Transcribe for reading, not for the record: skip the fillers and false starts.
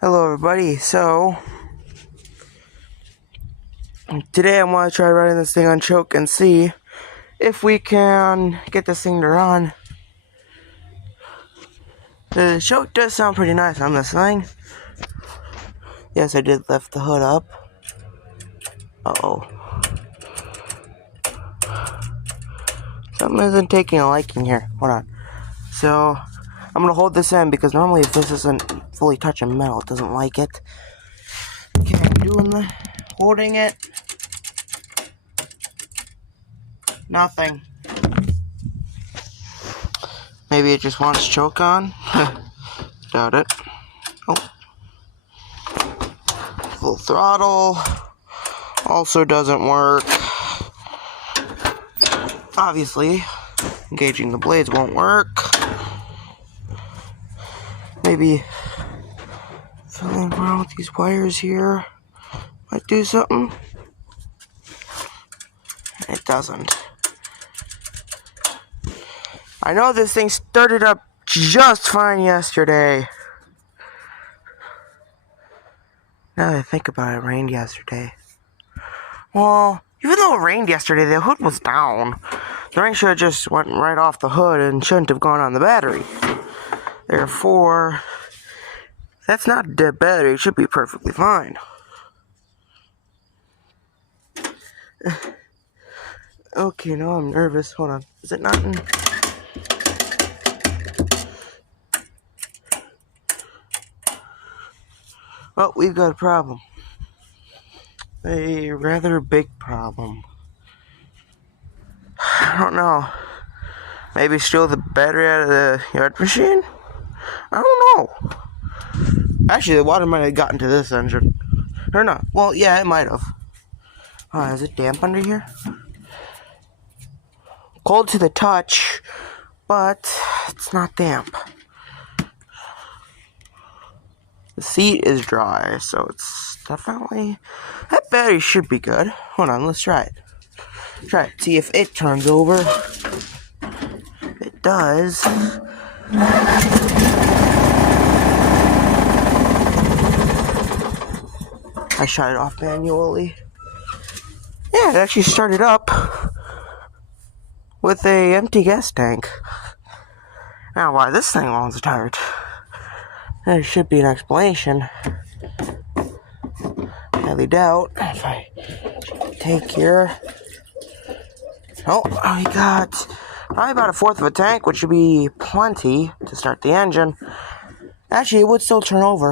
Hello everybody, so today I want to try running this thing on choke and see if we can get this thing to run. The choke does sound pretty nice on this thing. Yes, I did lift the hood up. Uh-oh. Something isn't taking a liking here. Hold on. So, I'm going to hold this in because normally if this isn't fully touching metal, it doesn't like it. Okay, I'm doing the holding it. Nothing. Maybe it just wants choke on. Doubt it. Oh. Full throttle. Also doesn't work. Obviously, engaging the blades won't work. Maybe filling around with these wires here might do something. It doesn't. I know this thing started up just fine yesterday. Now that I think about it, it rained yesterday. Well, even though it rained yesterday, the hood was down. The rain should have just went right off the hood and shouldn't have gone on the battery. Therefore, that's not a dead battery. It should be perfectly fine. Okay, now I'm nervous. Hold on. Is it not in? Well, we've got a problem. A rather big problem. I don't know. Maybe steal the battery out of the yard machine? I don't know. Actually, the water might have gotten to this engine. Or not. Well, yeah, it might have. Is it damp under here? Cold to the touch, but it's not damp. The seat is dry, so it's definitely... That battery should be good. Hold on, let's try it. Try it. See if it turns over. It does. I shut it off manually. Yeah, it actually started up with a empty gas tank. Now, why this thing won't start? There should be an explanation. Highly doubt. If I take here. Oh, we got probably about 1/4 of a tank, which should be plenty to start the engine. Actually, it would still turn over.